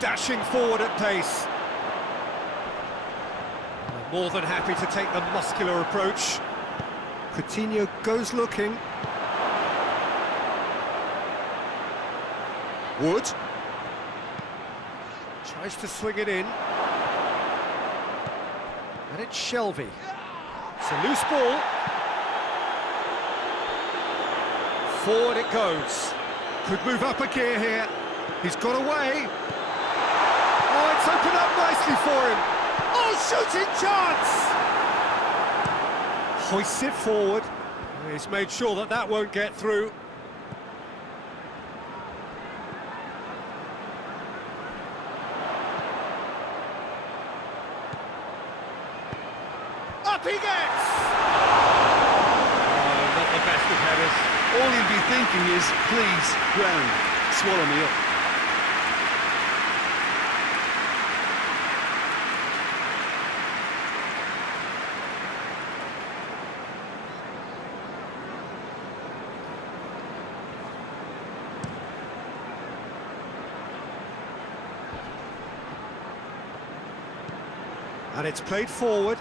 dashing forward at pace. More than happy to take the muscular approach. Coutinho goes looking. Wood. Tries to swing it in. And it's Shelby. It's a loose ball. Forward it goes. Could move up a gear here. He's got away. Oh, it's opened up nicely for him. Oh, shooting chance! Hoists it forward. He's made sure that that won't get through. Up he gets! Oh, not the best of headers. All he'll be thinking is, please, ground, swallow me up. And it's played forward.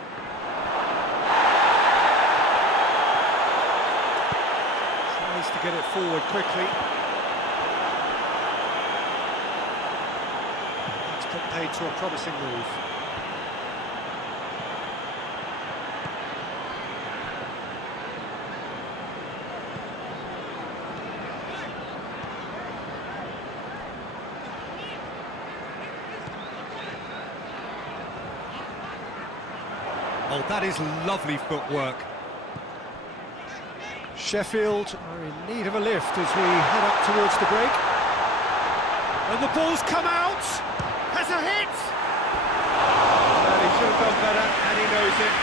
Tries to get it forward quickly. That's put paid to a promising move. Oh, that is lovely footwork. Sheffield are in need of a lift as we head up towards the break. And the ball's come out! Has a hit! Well, he should have done better, and he knows it.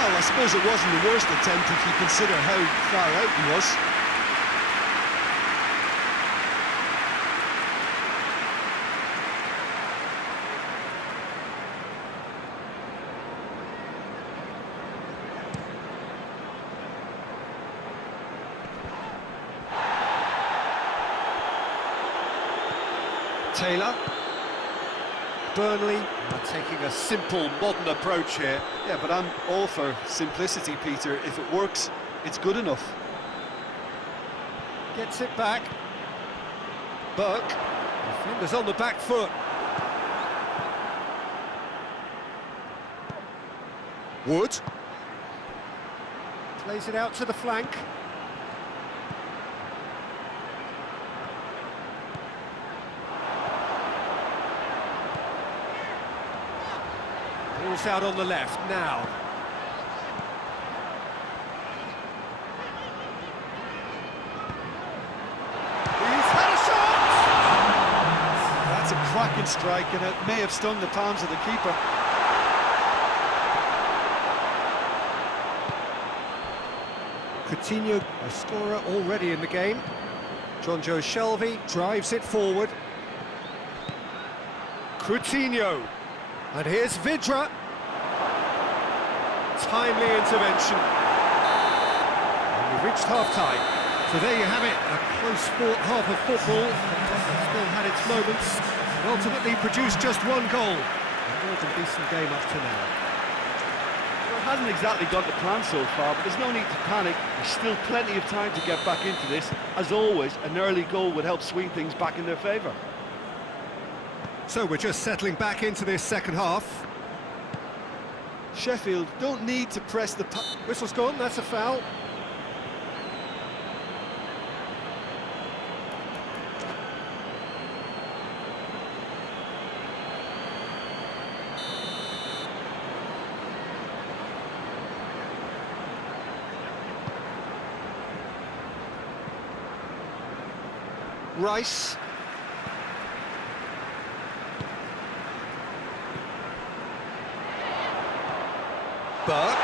Well, I suppose it wasn't the worst attempt if you consider how far out he was. Taylor. Burnley are taking a simple, modern approach here. Yeah, but I'm all for simplicity, Peter. If it works, it's good enough. Gets it back. Burke. Defenders on the back foot. Wood. Plays it out to the flank. Ball's out on the left now. He's had a shot! That's a cracking strike, and it may have stung the palms of the keeper. Coutinho, a scorer already in the game. Jonjo Shelvey drives it forward. Coutinho. And here's Vidra. Timely intervention. And we've reached half-time. So there you have it, a close-fought half of football. Still had its moments, and ultimately produced just one goal. A more than decent game up to now. Well, it hasn't exactly got the plan so far, but there's no need to panic. There's still plenty of time to get back into this. As always, an early goal would help swing things back in their favour. So we're just settling back into this second half. Sheffield don't need to press the... Whistle's gone, that's a foul. Rice. Burke.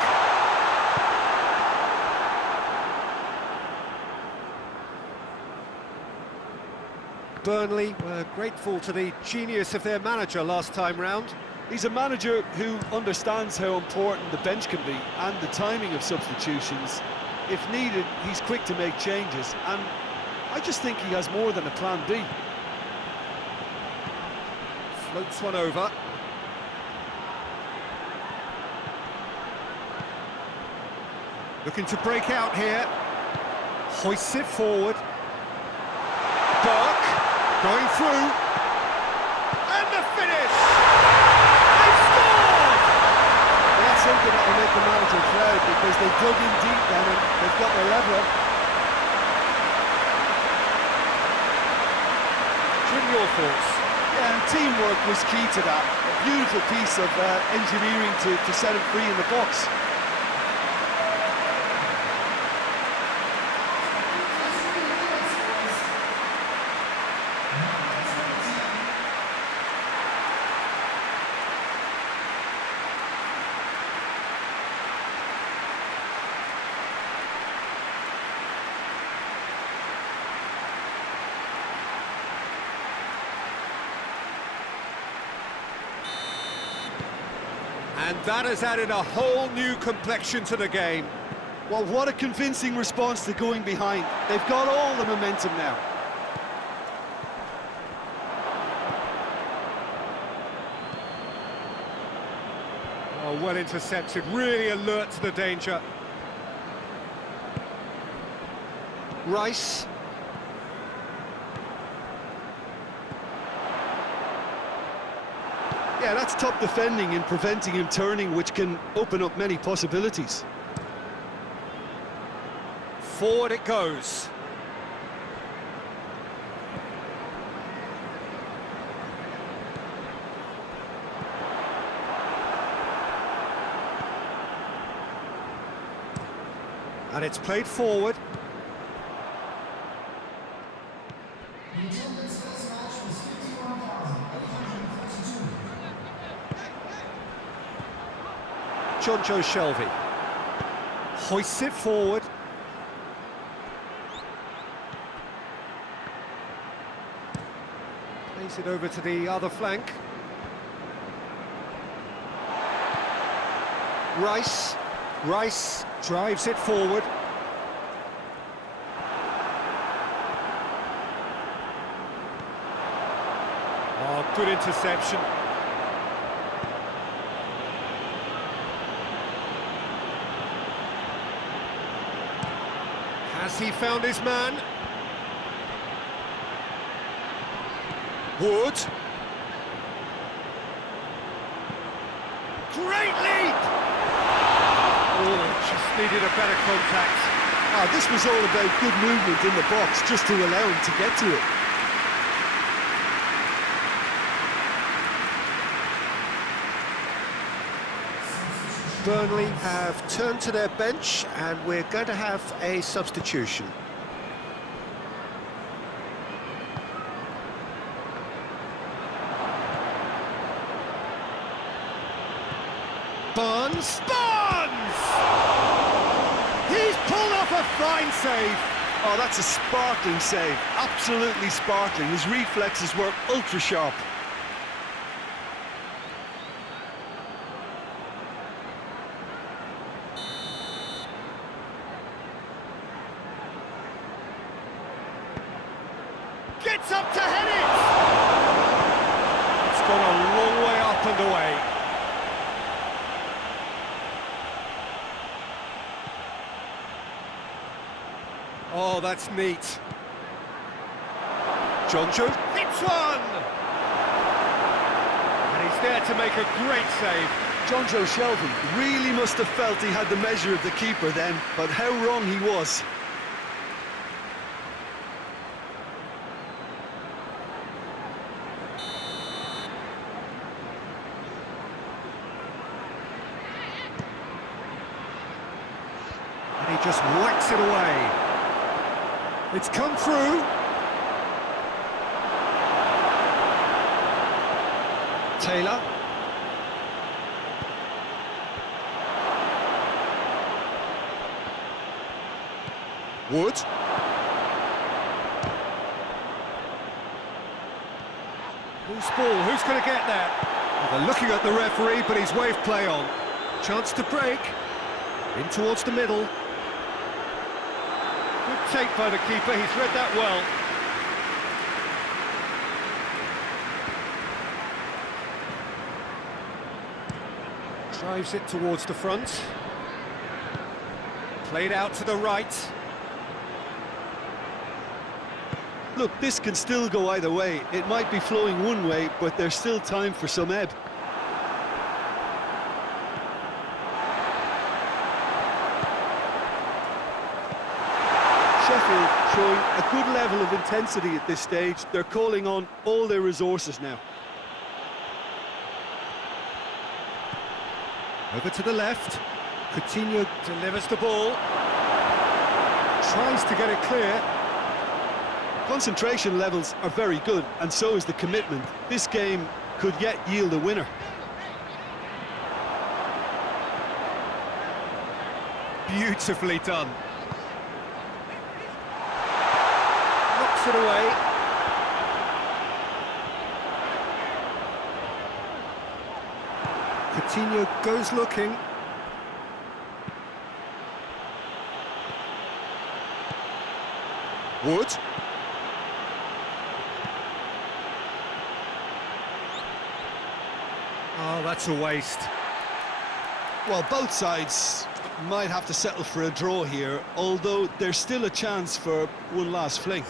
Burnley were grateful to the genius of their manager last time round. He's a manager who understands how important the bench can be and the timing of substitutions. If needed, he's quick to make changes, and I just think he has more than a plan B. Floats one over. Looking to break out here. Hoists it forward. Burke going through. And the finish! They scored! Well, that's something that will make the manager proud, because they dug in deep then and they've got their leveller. Jim, your thoughts? Yeah, and teamwork was key to that. A beautiful piece of engineering to set it free in the box. And that has added a whole new complexion to the game. Well, what a convincing response to going behind. They've got all the momentum now. Oh, well intercepted, really alert to the danger. Rice. Yeah, that's top defending and preventing him turning, which can open up many possibilities. Forward it goes. And it's played forward. Jonjo Shelvey hoists it forward. Plays it over to the other flank. Rice drives it forward. Oh, good interception. Has he found his man? Wood. Great leap! Oh, just needed a better contact. Ah, this was all about good movement in the box, just to allow him to get to it. Burnley have turned to their bench and we're going to have a substitution. Barnes! He's pulled off a fine save. Oh, that's a sparkling save. Absolutely sparkling. His reflexes were ultra sharp. Gets up to head it! It's gone a long way up and away. Oh, that's neat. Jonjo Hits one! And he's there to make a great save. Jonjo Shelvey really must have felt he had the measure of the keeper then, but how wrong he was. And he just whacks it away. It's come through. Taylor. Wood. Who's ball? Who's going to get that? Well, they're looking at the referee, but he's waved play on. Chance to break. In towards the middle. Good take by the keeper, he's read that well. Drives it towards the front. Played out to the right. Look, this can still go either way. It might be flowing one way, but there's still time for some ebb. Sheffield showing a good level of intensity at this stage. They're calling on all their resources now. Over to the left. Coutinho delivers the ball. Tries to get it clear. Concentration levels are very good, and so is the commitment. This game could yet yield a winner. Beautifully done. Knocks it away. Coutinho goes looking. Wood. Oh, that's a waste. Well, both sides might have to settle for a draw here, although there's still a chance for one last fling.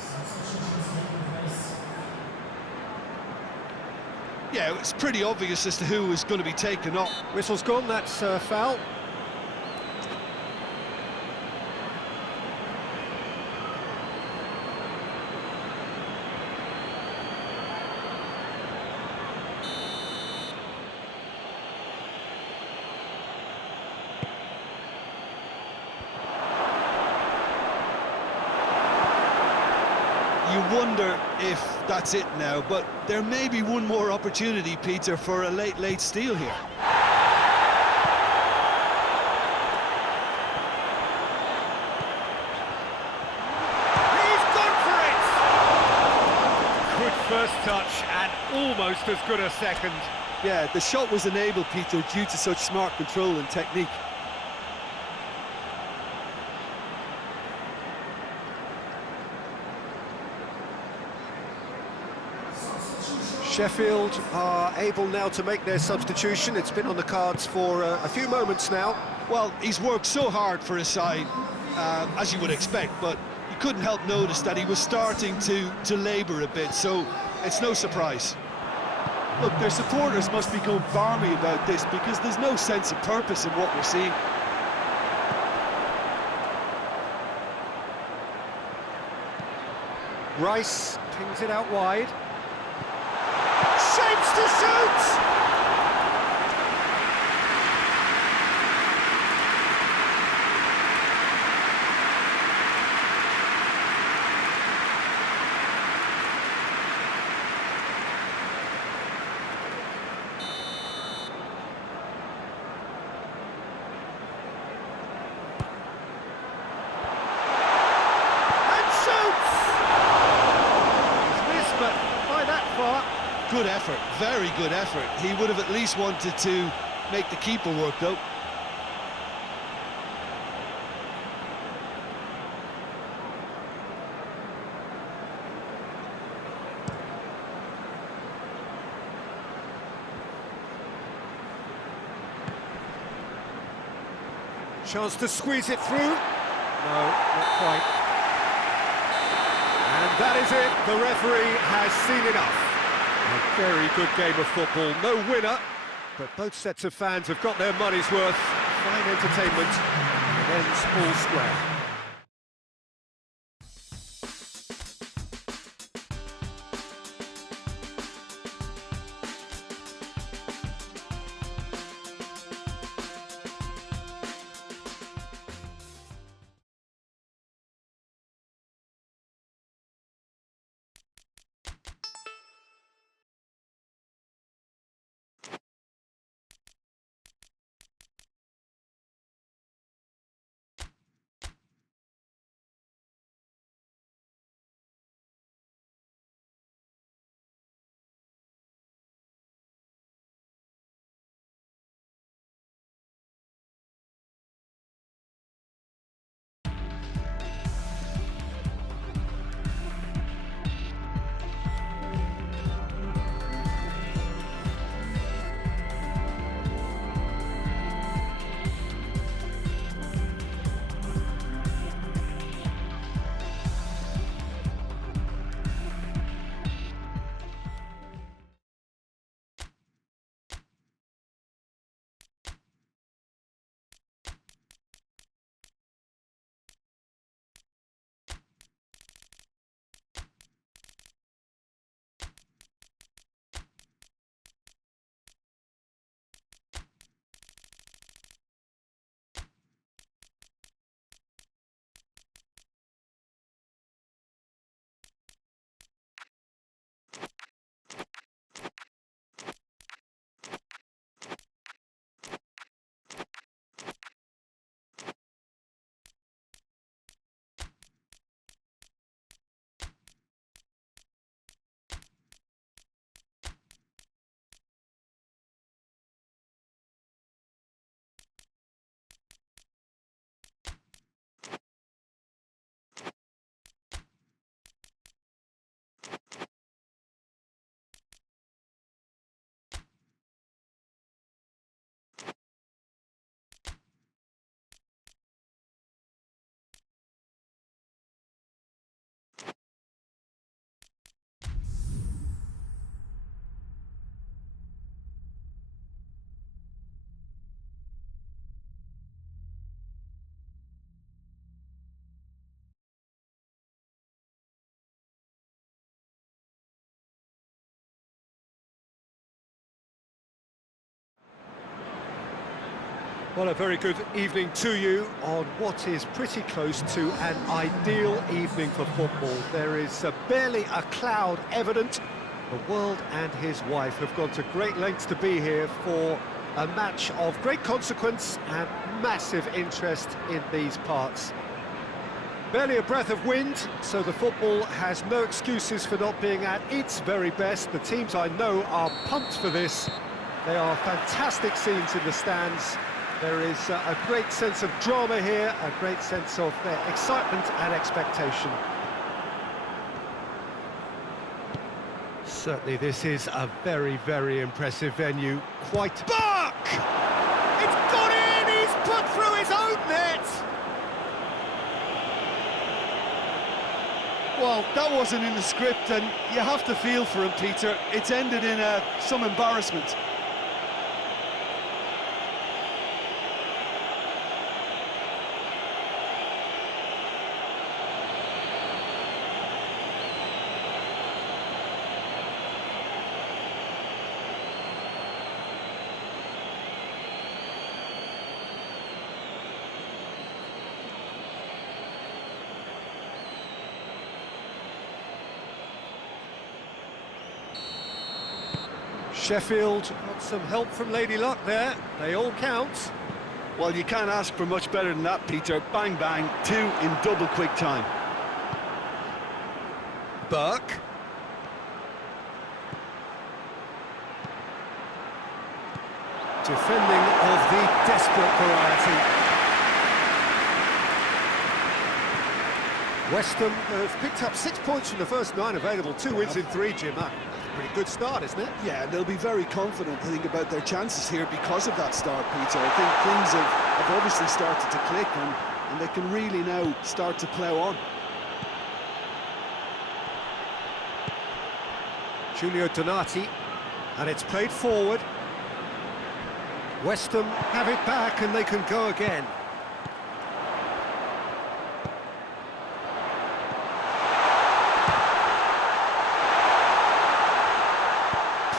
Yeah, it's pretty obvious as to who is going to be taken off. Whistle's gone, that's foul. You wonder if that's it now, but there may be one more opportunity, Peter, for a late steal here. He's gone for it! Good first touch and almost as good a second. Yeah, the shot was enabled, Peter, due to such smart control and technique. Sheffield are able now to make their substitution. It's been on the cards for a few moments now. Well, he's worked so hard for his side, as you would expect, but you couldn't help notice that he was starting to labour a bit, so it's no surprise. Look, their supporters must be going balmy about this because there's no sense of purpose in what we're seeing. Rice pings it out wide. Shapes to shoot! Good effort, very good effort. He would have at least wanted to make the keeper work, though. Chance to squeeze it through. No, not quite. And that is it. The referee has seen enough. A very good game of football. No winner, but both sets of fans have got their money's worth. Fine entertainment. It ends all square. Well, a very good evening to you on what is pretty close to an ideal evening for football. There is barely a cloud evident. The world and his wife have gone to great lengths to be here for a match of great consequence and massive interest in these parts. Barely a breath of wind, so the football has no excuses for not being at its very best. The teams I know are pumped for this. They are fantastic scenes in the stands. There is a great sense of drama here, a great sense of excitement and expectation. Certainly this is a very, very impressive venue. Quite... Buck! It's gone in! He's put through his own net! Well, that wasn't in the script, and you have to feel for him, Peter. It's ended in some embarrassment. Sheffield got some help from Lady Luck there. They all count. Well, you can't ask for much better than that, Peter. Bang, bang, 2 in double quick time. Burke. Defending of the desperate variety. West Ham have picked up 6 points from the first 9 available, 2 wins in 3, Jim. Pretty good start, isn't it? Yeah, they'll be very confident, I think, about their chances here because of that start, Peter. I think things have obviously started to click, and they can really now start to plough on. Giulio Donati, and it's played forward. West Ham have it back, and they can go again.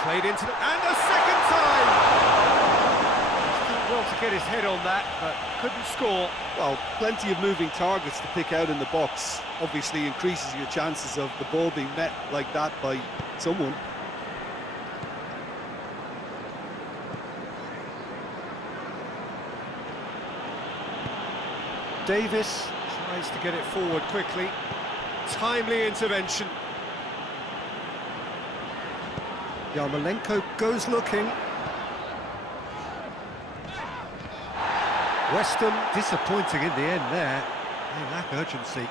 Played into the... and a second time! Still well to get his head on that, but couldn't score. Well, plenty of moving targets to pick out in the box. Obviously increases your chances of the ball being met like that by someone. Davis tries to get it forward quickly. Timely intervention. Yarmolenko goes looking. West Ham disappointing in the end there. They lack urgency.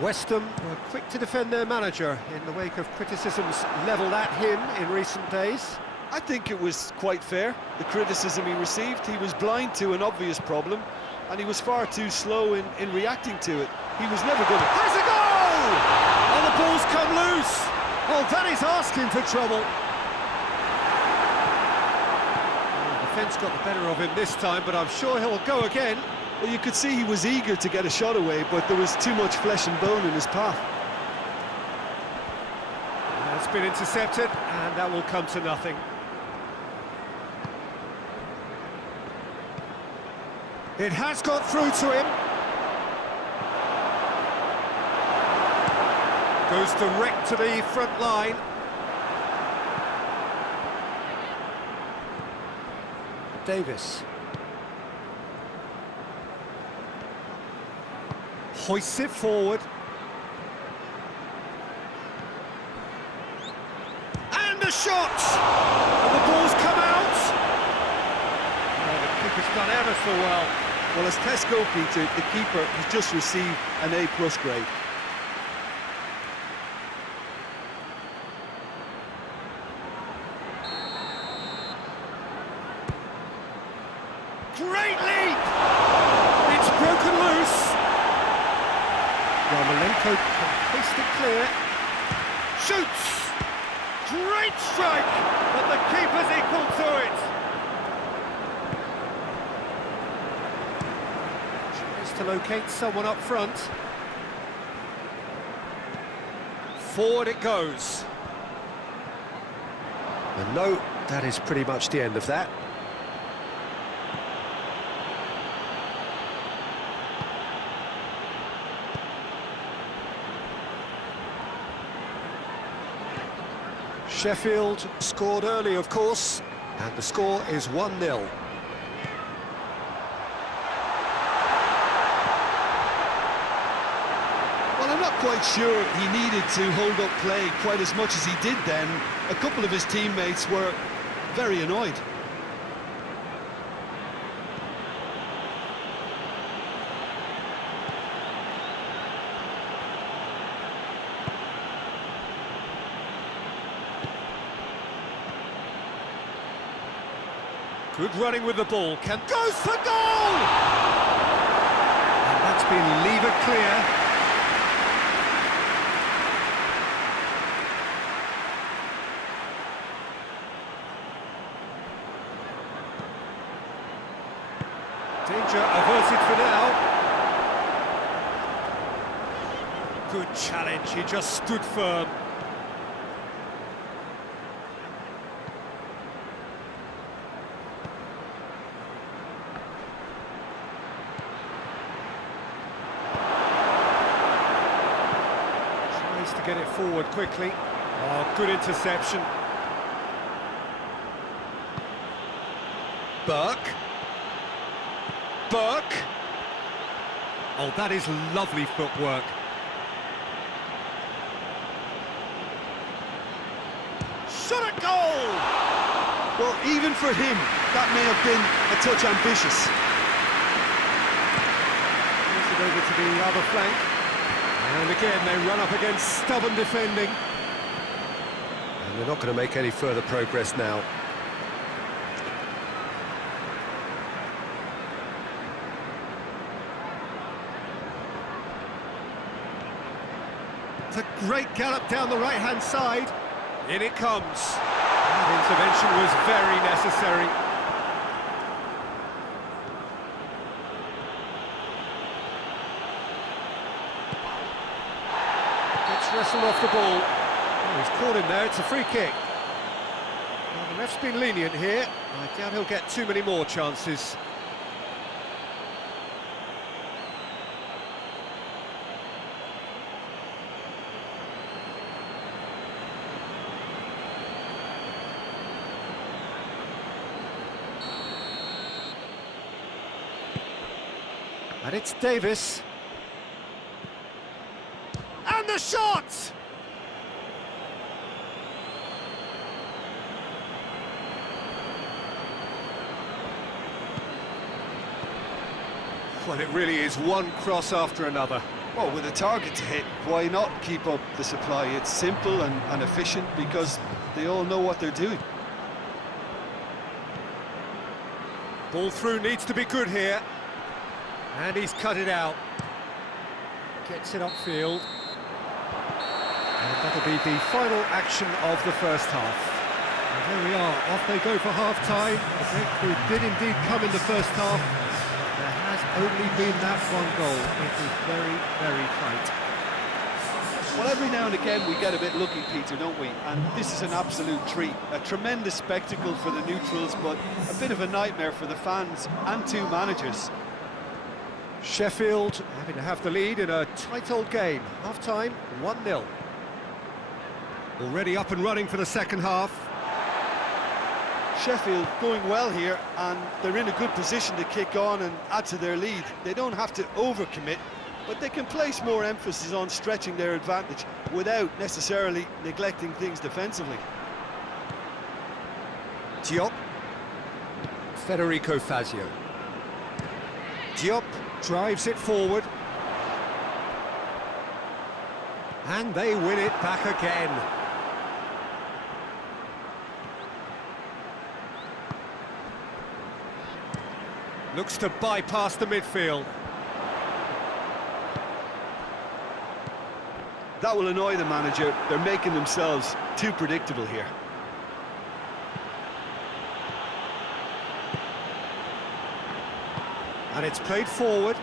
West Ham were quick to defend their manager in the wake of criticisms levelled at him in recent days. I think it was quite fair, the criticism he received. He was blind to an obvious problem, and he was far too slow in reacting to it. He was never going to... Has a goal! Oh, the ball's come loose! Oh, that is asking for trouble. Oh, the defence got the better of him this time, but I'm sure he'll go again. Well, you could see he was eager to get a shot away, but there was too much flesh and bone in his path. It's been intercepted, and that will come to nothing. It has got through to him. Goes direct to the front line. Davis. Hoists it forward. And the shot! And the ball's come out! Oh, the keeper's done ever so well. Well, as tests go, Peter, the keeper has just received an A+ grade. Great leap! It's broken loose. Yarmolenko can hoist it clear. Shoots! Great strike! But the keeper's equal to it. Tries to locate someone up front. Forward it goes. And no, that is pretty much the end of that. Sheffield scored early, of course, and the score is 1-0. Well, I'm not quite sure he needed to hold up play quite as much as he did then. A couple of his teammates were very annoyed. Good running with the ball, goes for goal! And that's been levered clear. Danger averted for now. Good challenge, he just stood firm. To get it forward quickly. Oh, good interception. Burke. Oh, that is lovely footwork. Shot at goal! Well, even for him, that may have been a touch ambitious. Moves it over to the other flank. And again, they run up against stubborn defending. And they're not going to make any further progress now. It's a great gallop down the right-hand side. In it comes. That intervention was very necessary. Wrestled off the ball. Oh, he's caught him there, it's a free kick. Well, the ref's been lenient here. I doubt he'll get too many more chances. And it's Davis. And the shot! Well, it really is one cross after another. Well, with a target to hit, why not keep up the supply? It's simple and efficient because they all know what they're doing. Ball through needs to be good here. And he's cut it out. Gets it upfield. And that'll be the final action of the first half. And there we are, off they go for half-time. The breakthrough did indeed come in the first half. There has only been that one goal. It is very, very tight. Well, every now and again we get a bit lucky, Peter, don't we? And this is an absolute treat. A tremendous spectacle for the neutrals, but a bit of a nightmare for the fans and two managers. Sheffield having to have the lead in a tight old game. Half-time, 1-0. Already up and running for the second half. Sheffield going well here, and they're in a good position to kick on and add to their lead. They don't have to overcommit, but they can place more emphasis on stretching their advantage without necessarily neglecting things defensively. Diop. Federico Fazio. Diop drives it forward. And they win it back again. Looks to bypass the midfield. That will annoy the manager. They're making themselves too predictable here. And it's played forward.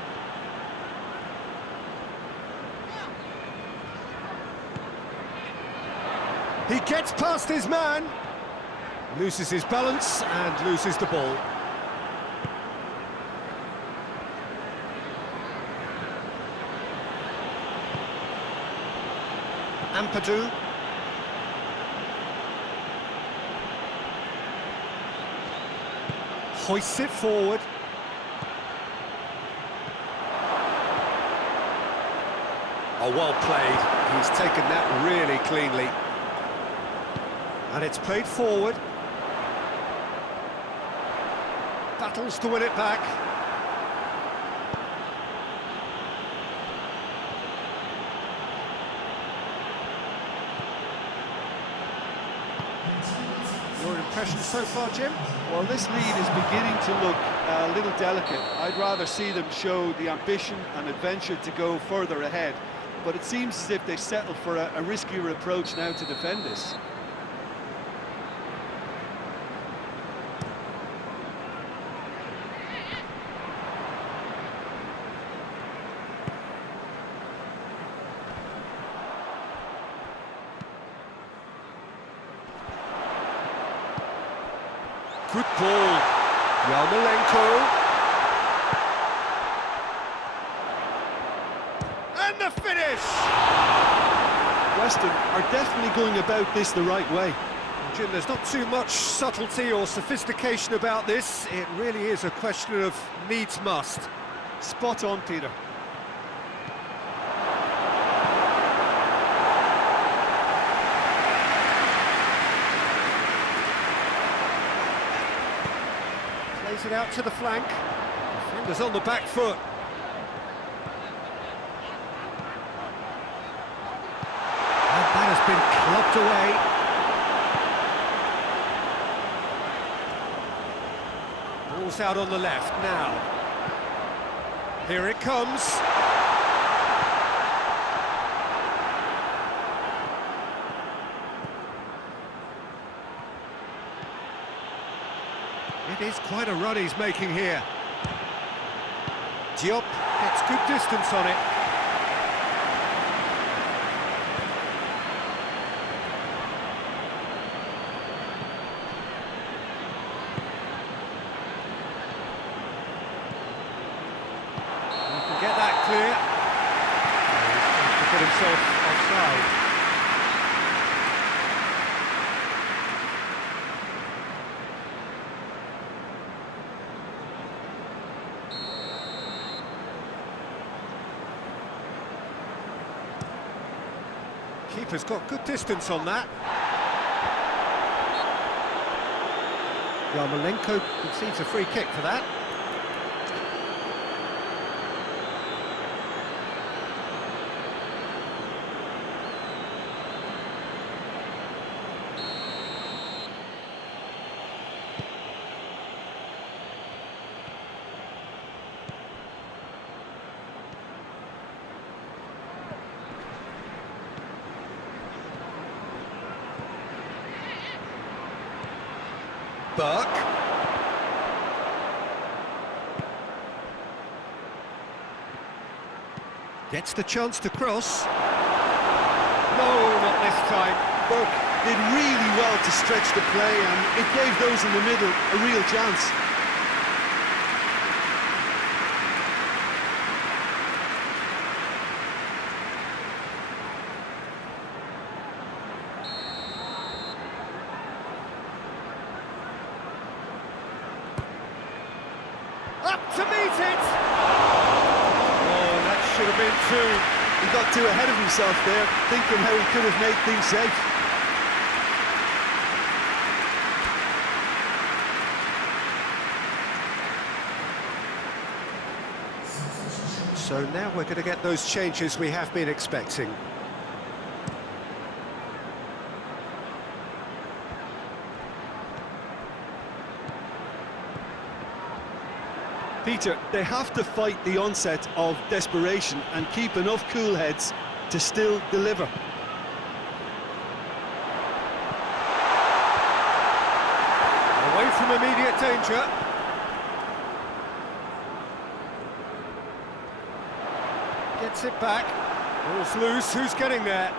He gets past his man, loses his balance and loses the ball. Ampadu. Hoists it forward. Oh, well played. He's taken that really cleanly. And it's played forward. Battles to win it back. Your impression so far, Jim? Well, this lead is beginning to look a little delicate. I'd rather see them show the ambition and adventure to go further ahead. But it seems as if they settled for a riskier approach now to defend this. Good ball. Yarmolenko. And the finish! Weston are definitely going about this the right way. Jim, there's not too much subtlety or sophistication about this. It really is a question of needs must. Spot on, Peter. Plays it out to the flank. Defenders on the back foot. And that has been clubbed away. Ball's out on the left now. Here it comes. It is quite a run he's making here. Diop gets good distance on it. He can get that clear. He's going to put himself offside. Keeper's got good distance on that. Yarmolenko concedes a free kick for that. Burke. Gets the chance to cross. No, not this time. Burke did really well to stretch the play, and it gave those in the middle a real chance. Up to meet it! Oh, that should have been two. He got too ahead of himself there, thinking how he could have made things safe. So now we're going to get those changes we have been expecting. Peter, they have to fight the onset of desperation and keep enough cool heads to still deliver. Away from immediate danger. Gets it back. Ball's loose. Who's getting there?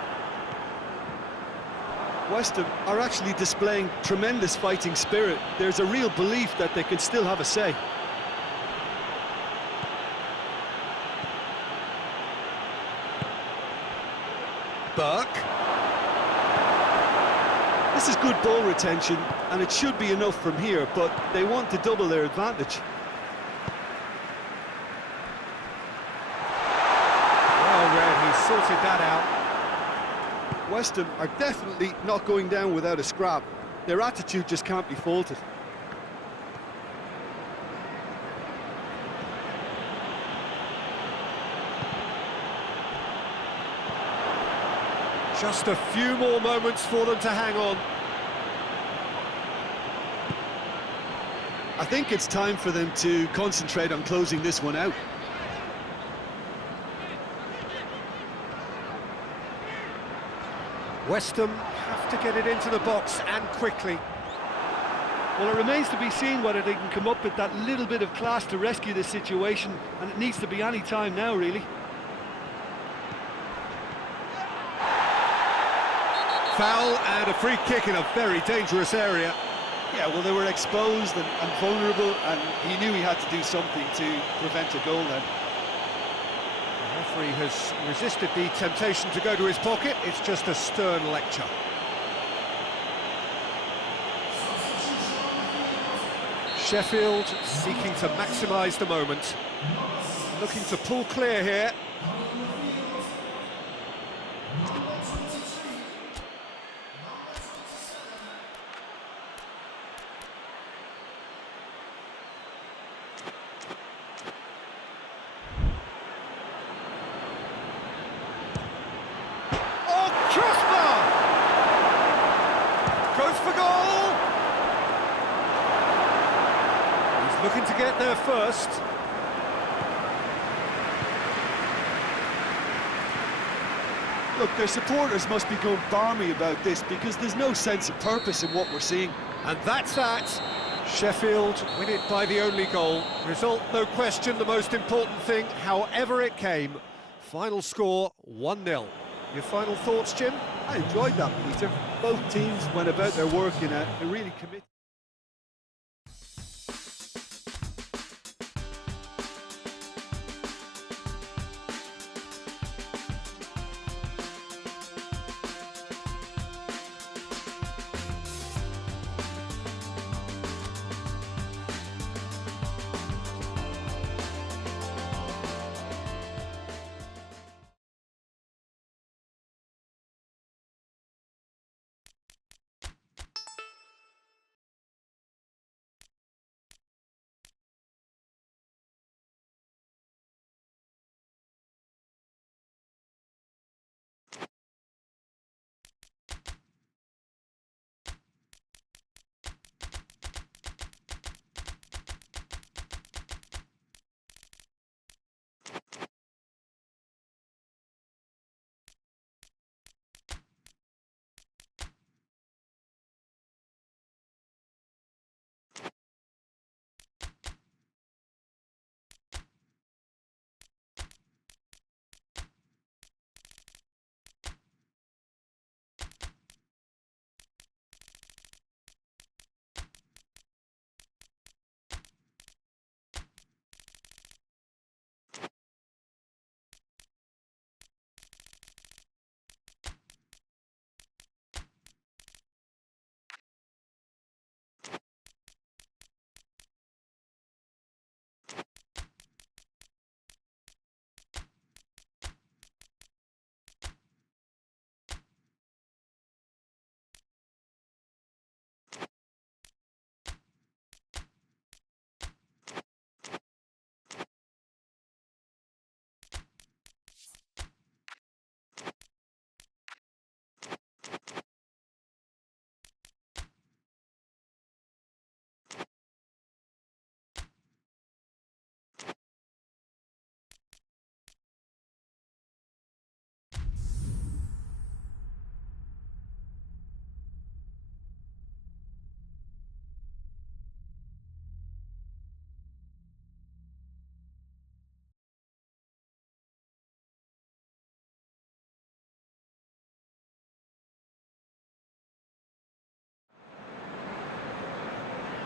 West Ham are actually displaying tremendous fighting spirit. There's a real belief that they can still have a say. Burke. This is good ball retention, and it should be enough from here, but they want to double their advantage. Well read, he sorted that out. West Ham are definitely not going down without a scrap. Their attitude just can't be faulted. Just a few more moments for them to hang on. I think it's time for them to concentrate on closing this one out. West Ham have to get it into the box and quickly. Well, it remains to be seen whether they can come up with that little bit of class to rescue this situation, and it needs to be any time now, really. Foul and a free kick in a very dangerous area. Yeah, well, they were exposed and vulnerable, and he knew he had to do something to prevent a goal then. The referee has resisted the temptation to go to his pocket. It's just a stern lecture. Sheffield seeking to maximise the moment. Looking to pull clear here. Goes for goal! He's looking to get there first. Look, their supporters must be going barmy about this because there's no sense of purpose in what we're seeing. And that's that. Sheffield win it by the only goal. Result, no question, the most important thing, however it came. Final score, 1-0. Your final thoughts, Jim? I enjoyed that, Peter. Both teams went about their work in a really committed...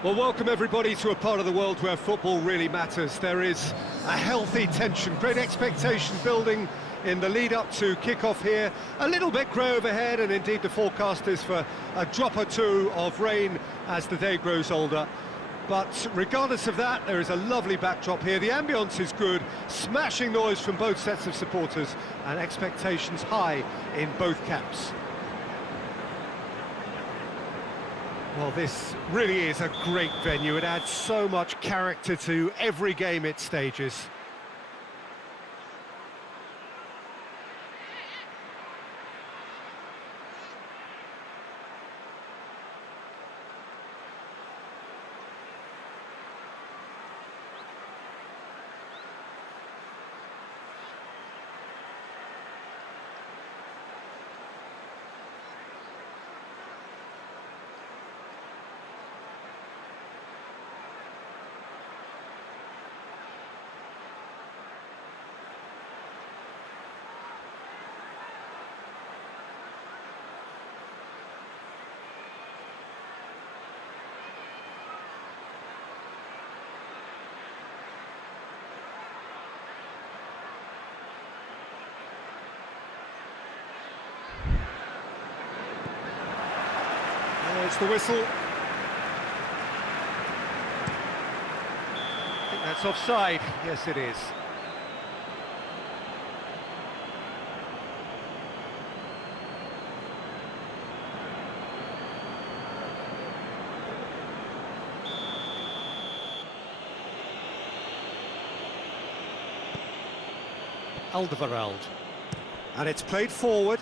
Well, welcome everybody to a part of the world where football really matters. There is a healthy tension, great expectation building in the lead-up to kick-off here. A little bit grey overhead, and indeed the forecast is for a drop or two of rain as the day grows older. But regardless of that, there is a lovely backdrop here. The ambience is good, smashing noise from both sets of supporters, and expectations high in both camps. Well, this really is a great venue. It adds so much character to every game it stages. There's the whistle. I think that's offside. Yes, it is. Alderweireld. And it's played forward.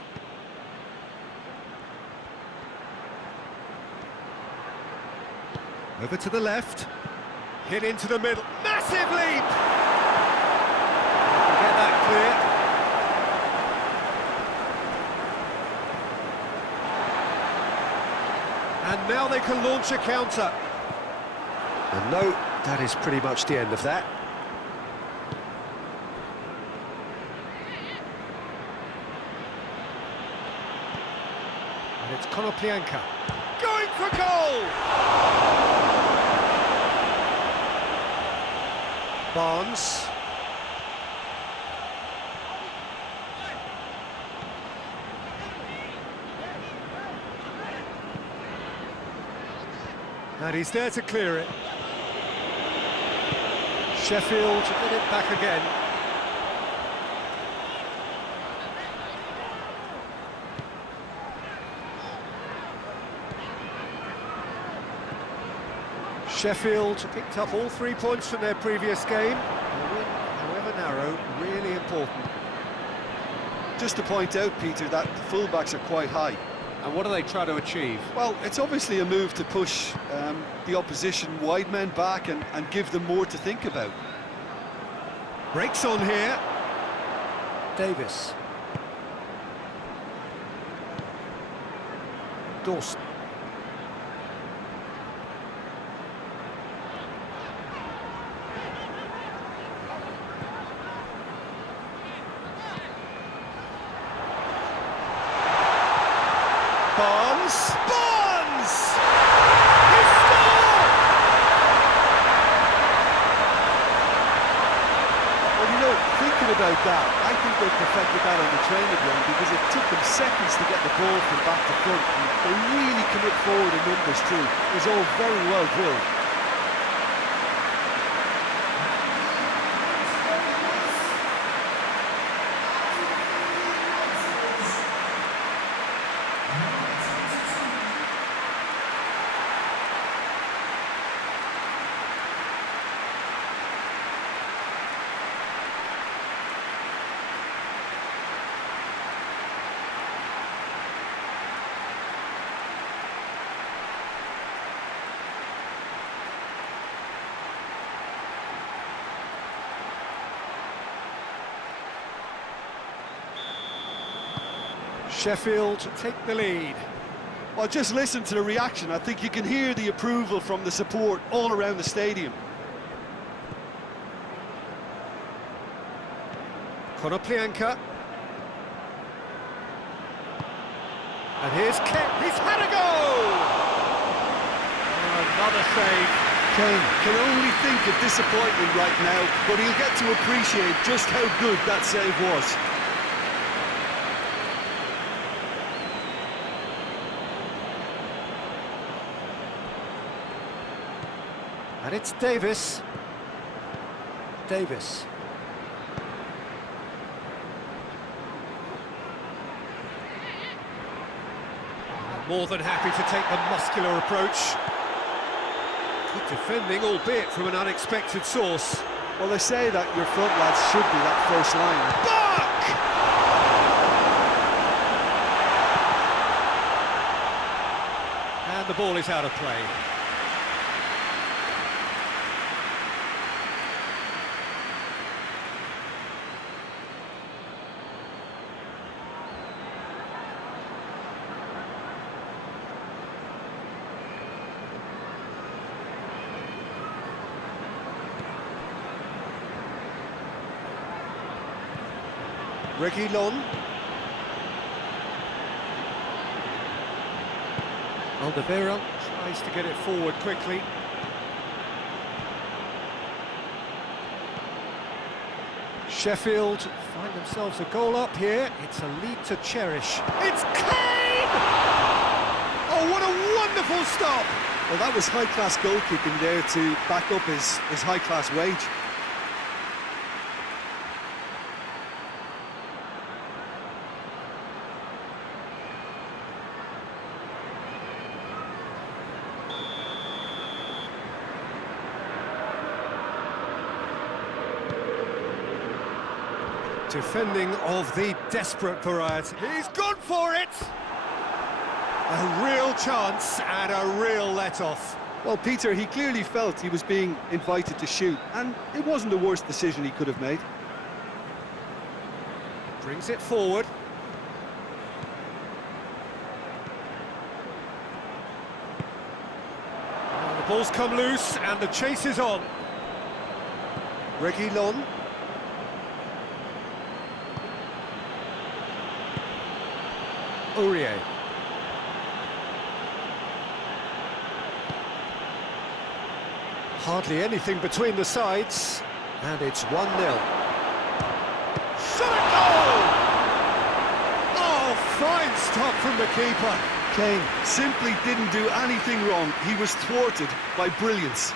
Over to the left, hit into the middle, massive leap! Get that clear. And now they can launch a counter. And no, that is pretty much the end of that. And it's Konoplyanka going for goal! Barnes. And he's there to clear it. Sheffield to get it back again. Sheffield picked up all 3 points from their previous game. A win, however narrow, really important. Just to point out, Peter, that the fullbacks are quite high. And what do they try to achieve? Well, it's obviously a move to push the opposition wide men back and give them more to think about. Breaks on here. Davis. Dawson. Barnes! Barnes! He scored! Well, you know, thinking about that, I think they perfected that on the training ground because it took them seconds to get the ball from back to front. And they really commit forward in numbers too. It was all very well drilled. Sheffield take the lead. Well, just listen to the reaction. I think you can hear the approval from the support all around the stadium. Konoplyanka. And here's Kent. He's had a goal! Oh, another save. Kane can only think of disappointment right now, but he'll get to appreciate just how good that save was. And it's Davis. Davis. More than happy to take the muscular approach. Good defending, albeit from an unexpected source. Well, they say that your front lads should be that first line. Back! And the ball is out of play. Reguilon. Alderweireld tries to get it forward quickly. Sheffield find themselves a goal up here. It's a lead to cherish. It's Kane! Oh, what a wonderful stop! Well, that was high-class goal-kicking there to back up his high-class wage. Defending of the desperate variety. He's gone for it! A real chance and a real let-off. Well, Peter, he clearly felt he was being invited to shoot, and it wasn't the worst decision he could have made. Brings it forward. The ball's come loose and the chase is on. Reguilon. Aurier. Hardly anything between the sides, and it's 1-0. Shot at goal! Oh, fine stop from the keeper. Kane simply didn't do anything wrong. He was thwarted by brilliance.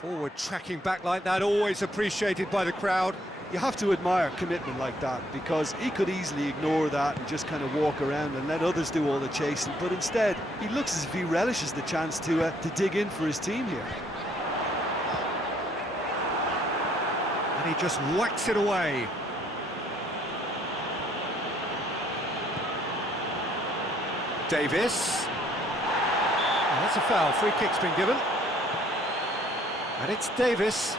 Forward tracking back like that, always appreciated by the crowd. You have to admire commitment like that, because he could easily ignore that and just kind of walk around and let others do all the chasing, but instead he looks as if he relishes the chance to dig in for his team here. And he just whacks it away. Davis. Oh, that's a foul, free kick's been given. And it's Davis.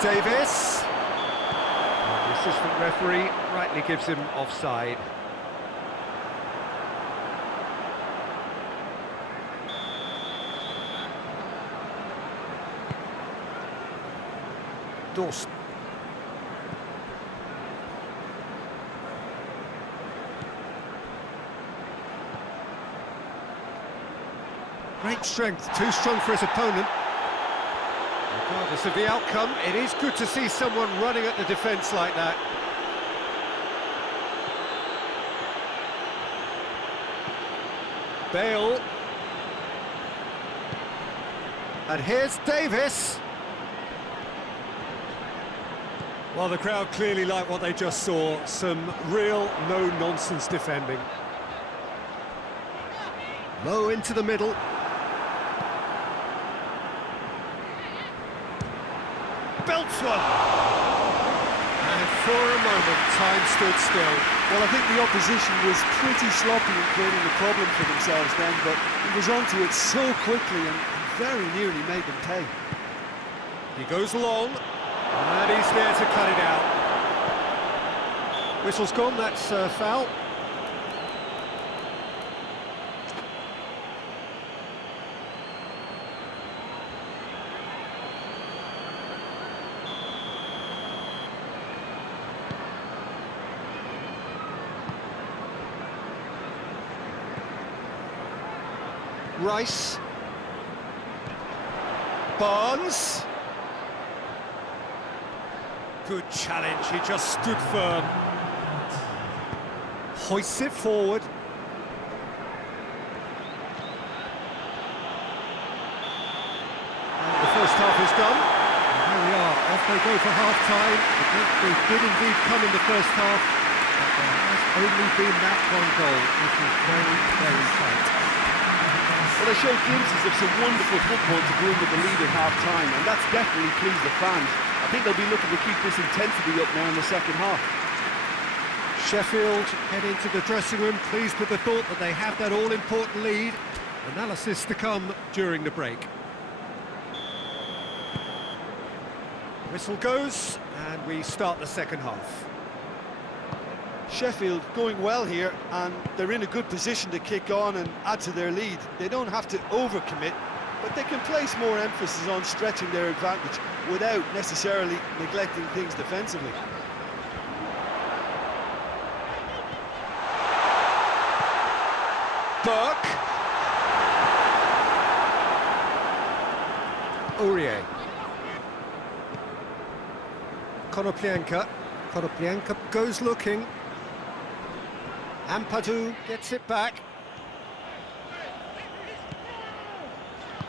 Davis. And the assistant referee rightly gives him offside. Dawson. Great strength, too strong for his opponent. Regardless of the outcome, it is good to see someone running at the defence like that. Bale. And here's Davis. Well, the crowd clearly like what they just saw. Some real no-nonsense defending. Low into the middle. Belts one! And for a moment, time stood still. Well, I think the opposition was pretty sloppy in creating a problem for themselves then, but he was onto it so quickly and very nearly made them pay. He goes long, and he's there to cut it out. Whistle's gone, that's foul. Rice. Barnes. Good challenge, he just stood firm. Hoists it forward. And the first half is done. And here we are, off they go for half-time. They did indeed come in the first half, but there has only been that one goal, which is very, very tight. Well, they showed glimpses of some wonderful football to go in with the lead at half-time, and that's definitely pleased the fans. I think they'll be looking to keep this intensity up now in the second half. Sheffield head into the dressing room, pleased with the thought that they have that all-important lead. Analysis to come during the break. Whistle goes, and we start the second half. Sheffield going well here, and they're in a good position to kick on and add to their lead. They don't have to overcommit, but they can place more emphasis on stretching their advantage without necessarily neglecting things defensively. Burke. Aurier. Konoplyanka. Konoplyanka goes looking. Ampadu gets it back.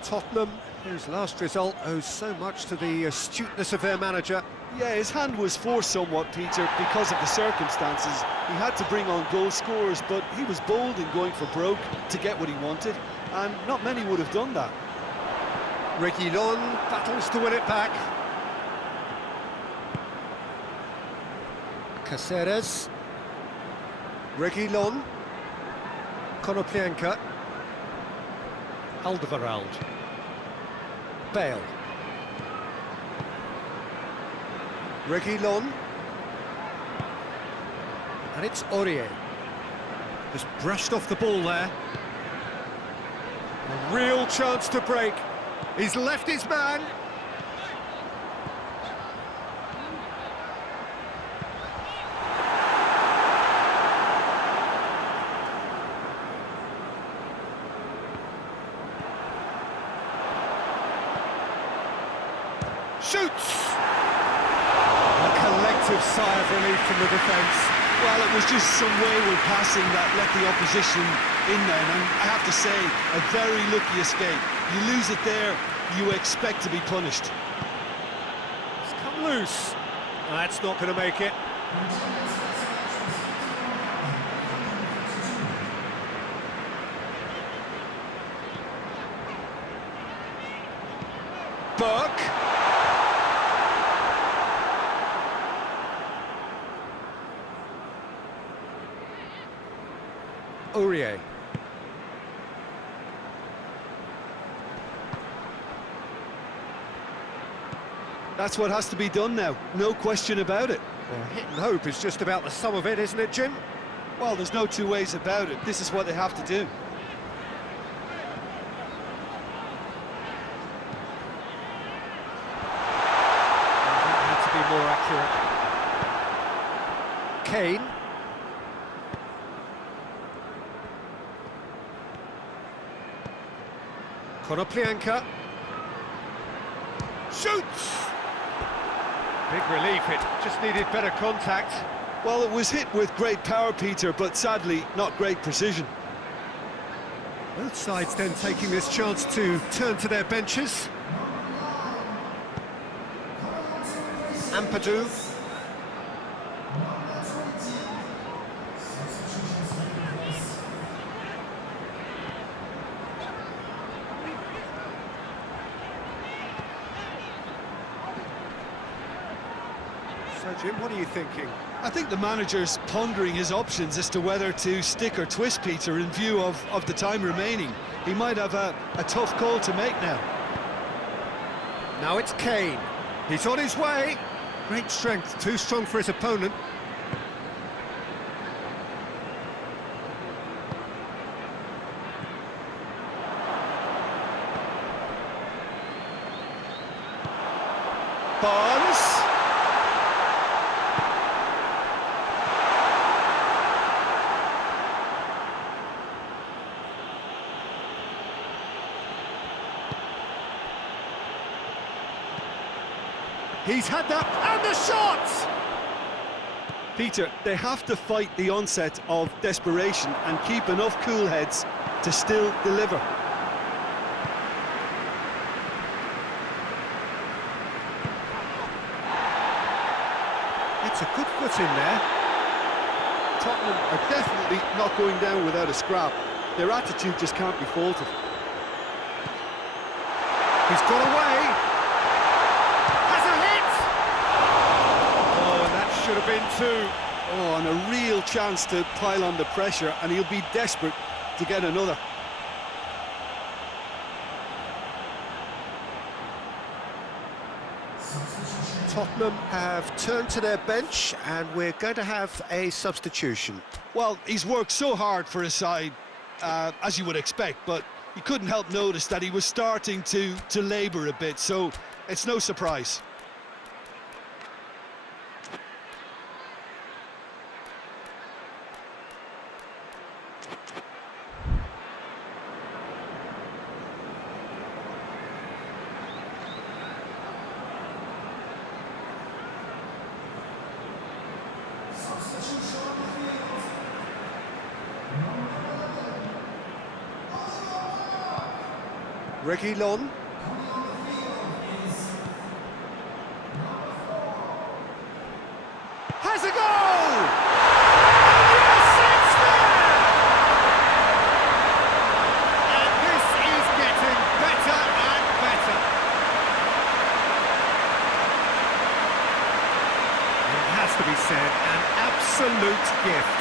Tottenham, whose last result owes so much to the astuteness of their manager. Yeah, his hand was forced somewhat, Peter, because of the circumstances. He had to bring on goal scorers, but he was bold in going for broke to get what he wanted, and not many would have done that. Reguilon battles to win it back. Caceres. Reguilon. Konoplyanka. Alderweireld. Bale. Reguilon. And it's Aurier. Just brushed off the ball there. A real chance to break. He's left his man. Shoots! A collective sigh of relief from the defence. Well, it was just some wayward passing that let the opposition in then, and I have to say, a very lucky escape. You lose it there, you expect to be punished. It's come loose. That's not going to make it. Burke. Aurier. That's what has to be done now, no question about it. Well, hit and hope is just about the sum of it, isn't it, Jim? Well, there's no two ways about it. This is what they have to do. Need to be more accurate. Kane. Konoplyanka. Shoots! Big relief, it just needed better contact. Well, it was hit with great power, Peter, but sadly, not great precision. Both sides then taking this chance to turn to their benches. Ampadu. So, Jim, what are you thinking? I think the manager's pondering his options as to whether to stick or twist, Peter, in view of the time remaining. He might have a tough call to make now. Now it's Kane. He's on his way. Great strength, too strong for his opponent. Barnes. He's had that, and the shot! Peter, they have to fight the onset of desperation and keep enough cool heads to still deliver. It's a good foot in there. Tottenham are definitely not going down without a scrap. Their attitude just can't be faulted. He's got away. Has a hit! Oh, and that should have been two. Oh, and a real chance to pile on the pressure, and he'll be desperate to get another. Tottenham have turned to their bench, and we're going to have a substitution. Well, he's worked so hard for his side, as you would expect, but you couldn't help notice that he was starting to labour a bit, so it's no surprise. Reguilon. Has a goal! Yes, it's there! And this is getting better and better. It has to be said, an absolute gift.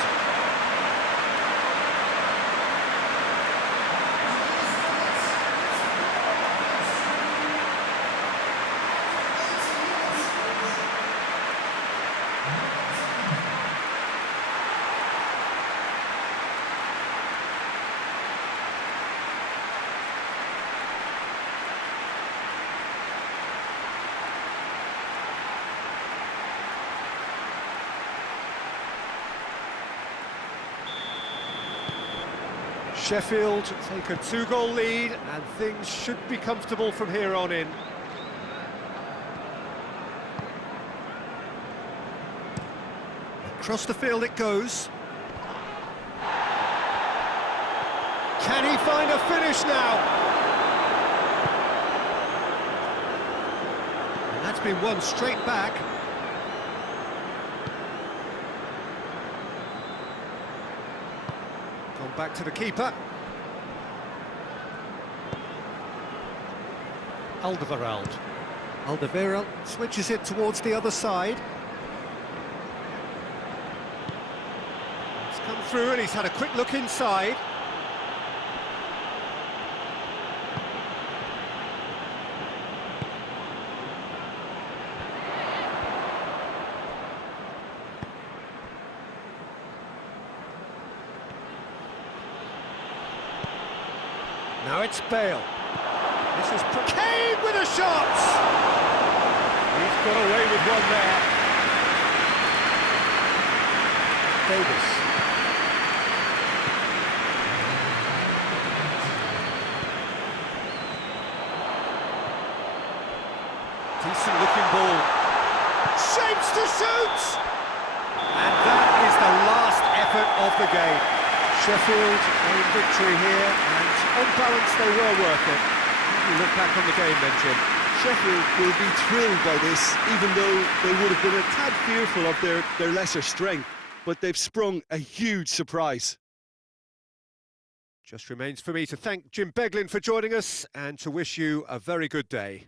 Sheffield take a 2-goal lead, and things should be comfortable from here on in. Across the field it goes. Can he find a finish now? And that's been won straight back. Gone back to the keeper. Alderweireld switches it towards the other side. It's come through and he's had a quick look inside. Now it's Bale. This is Kane with a shot! He's got away with one there. Davis. Decent looking ball. Shapes to shoot! And that is the last effort of the game. Sheffield in victory here, and on balance they were worth it. You look back on the game then, Jim. Sheffield will be thrilled by this, even though they would have been a tad fearful of their lesser strength, but they've sprung a huge surprise. Just remains for me to thank Jim Beglin for joining us and to wish you a very good day.